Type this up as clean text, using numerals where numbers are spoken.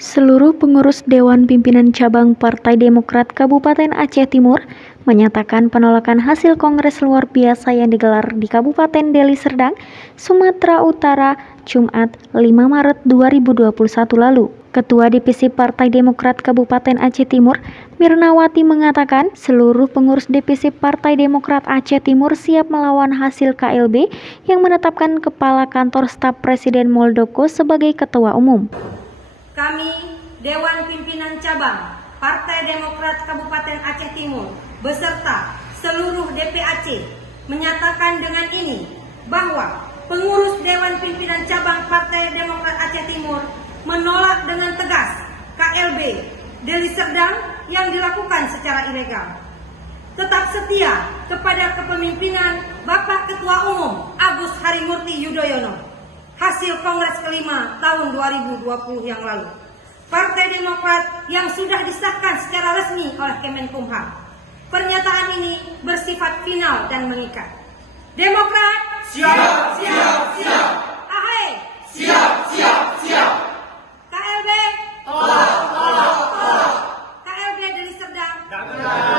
Seluruh pengurus Dewan Pimpinan Cabang Partai Demokrat Kabupaten Aceh Timur menyatakan penolakan hasil Kongres luar biasa yang digelar di Kabupaten Deli Serdang, Sumatera Utara, Jumat 5 Maret 2021 lalu. Ketua Divisi Partai Demokrat Kabupaten Aceh Timur, Mirnawati mengatakan seluruh pengurus Divisi Partai Demokrat Aceh Timur siap melawan hasil KLB yang menetapkan Kepala Kantor Staf Presiden Muldoko sebagai Ketua Umum. Kami, Dewan Pimpinan Cabang Partai Demokrat Kabupaten Aceh Timur, beserta seluruh DPAC, menyatakan dengan ini bahwa pengurus Dewan Pimpinan Cabang Partai Demokrat Aceh Timur menolak dengan tegas KLB Deli Serdang yang dilakukan secara ilegal. Tetap setia kepada kepemimpinan Bapak Ketua Umum Agus Harimurti Yudhoyono. Hasil Kongres kelima tahun 2020 yang lalu. Partai Demokrat yang sudah disahkan secara resmi oleh Kemenkumham. Pernyataan ini bersifat final dan mengikat. Demokrat siap, siap, siap. AHE Siap, siap, siap. KLB Tolak, tolak, tolak. KLB Deli Serdang Dan